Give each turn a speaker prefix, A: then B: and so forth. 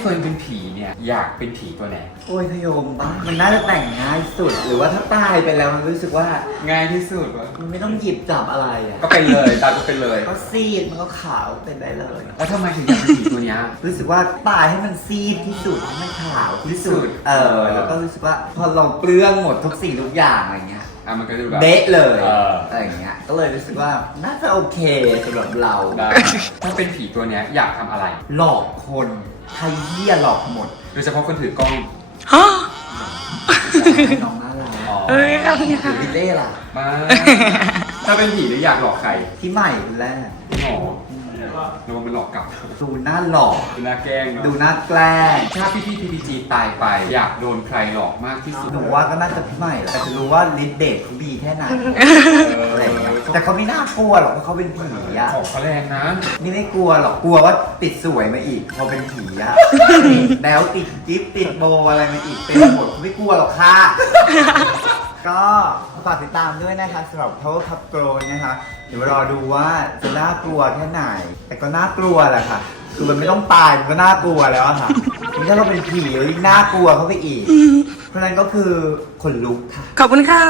A: เฟิร์นเป็นผีเนี่ย อยากเป็นผีตัวไหน
B: โอ้ยพยมบ้ามันน่าจะแต่งง่ายสุด หรือว่าถ้าตายไปแล้วมันรู้สึกว่า
A: ง่ายที่สุดวะ
B: มันไม่ต้องหยิบจับอะไรอะ
A: ก็เป็นเลยตายก็เป็นเลย
B: ก็ซีดมันก็ขาวเป็นได้เลย
A: แล้วทำไมถึงอยากเป็นผีตัว เนี้ย
B: รู้สึกว่าตายให้มันซีดที่สุดให้มันขาวที่สุด
A: ที่สุด
B: เออ แล้วก็รู้สึกว่าพอเราเปลื้องหมดทุกสิ่งทุกอย่างอะไรเงี้ย
A: อะมันก็จะแบบ
B: เบ๊ะเลย
A: เออ
B: อะไรอย่างเงี้ย ก็เลยรู้สึกว่าน่าจะโอเคสำหรับเรา
A: ได้ถ้าเป็นผีตัวเนี้ยอยากทำอะไร
B: หลอกคนใครเหี้ยหลอกหมด
A: โดยเฉพาะคนถือกล้อง
C: ฮะ
B: น้องน่ารัก
A: อ๋อ
C: เอ้ยขอบคุณ
B: หรื
C: ค่ะ
B: อพี่เต้ล่ะ
A: มาถ้าเป็นผีหรืออยากหลอกใคร
B: พี่ใหม่คนแรก
A: พี่หมอระวังมันหลอกกลับ
B: ดูหน้าหลอก
A: ดูน่าแกล้งเนอะ
B: ดูหน้าแกล้ง
A: ถ้าพี่พี่พีพีจีตายไป อยากโดนใครหลอกมากที่สุด
B: หนูว่าก็น่าจะพี่ใหม่แหละแต่จะรู้ว่าลิดเดทเขาดีแค่ไหน
A: เอ
B: อะไรอย่างเงี้ย
A: อ
B: แต่เขาไม่น่ากลัวหรอกเพราะเขาเป็นผีอะ
A: ของเขาแรงนะ
B: นี่ไม่กลัวหรอกกลัวว่าติดสวยมาอีกพอเป็นผีอะแล้วติดจิ๊บติดโบอะไรมาอีกเป็นหมดไม่กลัวหรอกค่ะ ก็ฝากติดตามด้วยนะคะสำหรับ Power Cup Girl นะคะเดี๋ยวรอดูว่าจะน่ากลัวแค่ไหน แต่ก็น่ากลัวแหละค่ะ คือมันไม่ต้องตายมันก็น่ากลัวแล้วอะค่ะนี่ถ้าเราเป็นผีแล้วยิ่งน่ากลัวเข้าไปอีก เพราะฉะนั้นก็คือขนลุกค่ะ
C: ขอบคุณค่ะ